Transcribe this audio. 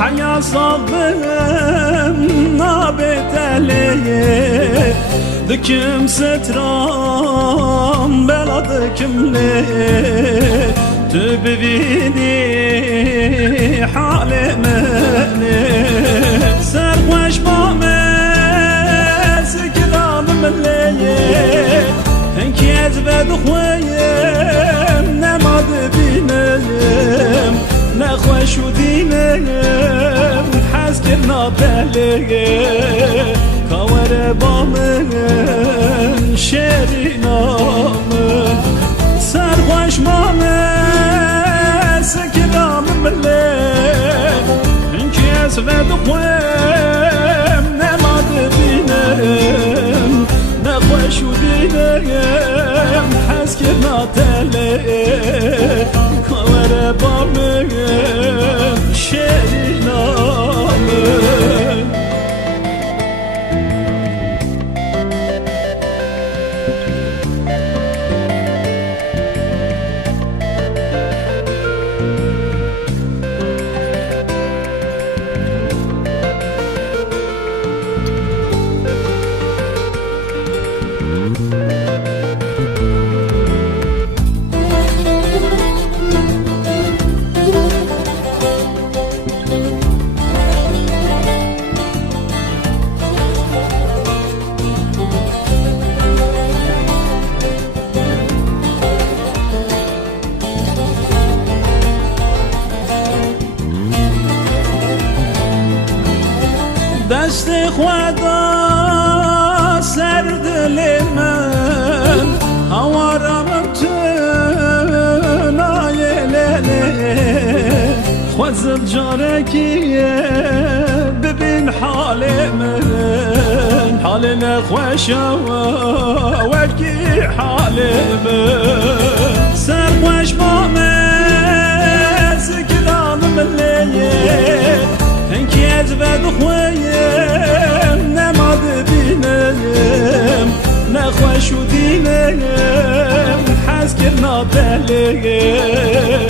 حيا صبم نابت عليه دكم سترام بلا دكم ليه تببيني حالي مني سرخوش بامس كلام مليه انكيز بدخويم نماد بينيم نخوش ودينيم حس كرنا بليه كاور بامن شيرينا من سرخوش بامس كلام مليه انكيز بدخويم نماد بينيم نخوش ودينيم حس كرنا تليه كاور بامن شيرينا من دست خدا سرد من هوارم تنایلله خوزم جارکیه ببین حال من حال نخوشه وکی حال من سرخوش بامز کلام ملیه انکیز بدخویم نماد بینیم نخوش و دینیم حس کرنا دلیه